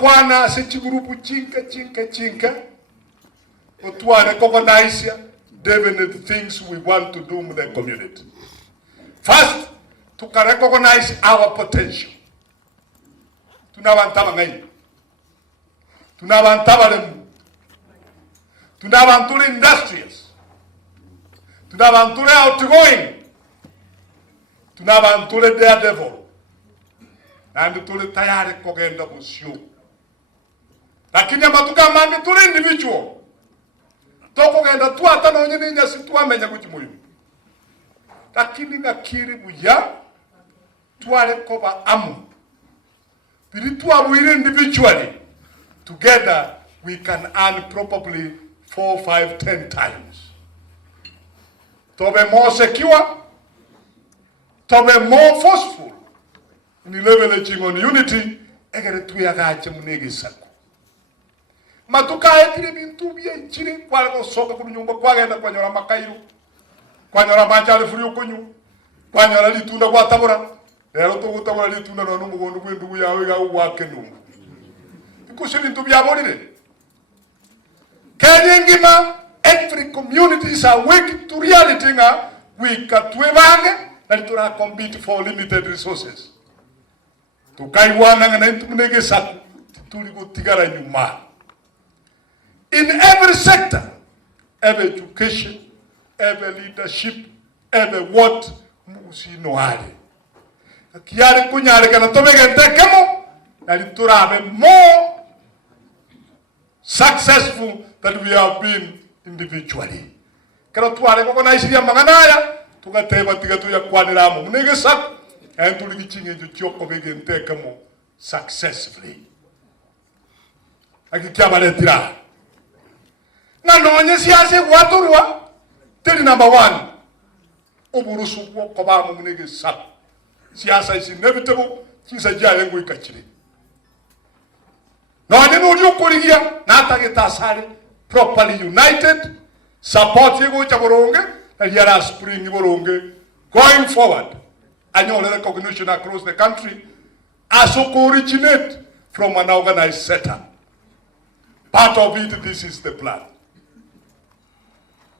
kwana se chigurupu chinka utwane recognize definite things we want to do with the community. First, to recognize our potential. Tunabantaba ngai. Tunabantaba lemu. Tunabantule industrious. Tunabantule outgoing. Tunabantule daredevil. And tule tayari kogenda busyo. Lakini amatuka mami tule individual. Toko genda tuata no nyini nya situa menya kuchimuyu. Lakini ngakiri buya tuale koba amu. Biri tuabuire individually. Together we can earn probably 4, 5, 10 times. Tobe more secure. Tobe more forceful. In leveraging on unity, egere tuyagache munege sako. Matuka ekiri bintu bya ichiri kwa ko soka ku nyumba kwa genda kwa nyora makairu. Kwa nyora manjale furi kunyu. Kwa nyora litunda kwa tabura. Lero to gutabura litunda no mugondo gwendu yawe ga wake numba. Ikushi bintu bya borire. Kenyingima every communities are waking to reality nga we katwebange na litura compete for limited resources. Tukaiwana na intumunege saku tuli kutigara nyuma. In every sector, every education, every leadership, every what musi noare. Kiare kunyare kana tobege ntekemo na liturabe more successful than we have been individually. Kana tuare ko na isiria maganaya tugateba tigatu ya kwanira mu munege saku and to the king into Choko begin take more successfully. I can come at it. Now, no, yes, yes, what do you tell number one? Oburusu Kobama Munigi Sap. Siasa is inevitable. She's a giant we catch it. No, I didn't know you could hear. Natagetasari properly united. Support you with Chaboronga and here are spring Boronga going forward. Annual recognition across the country also originate from an organized setup. Part of it, this is the plan.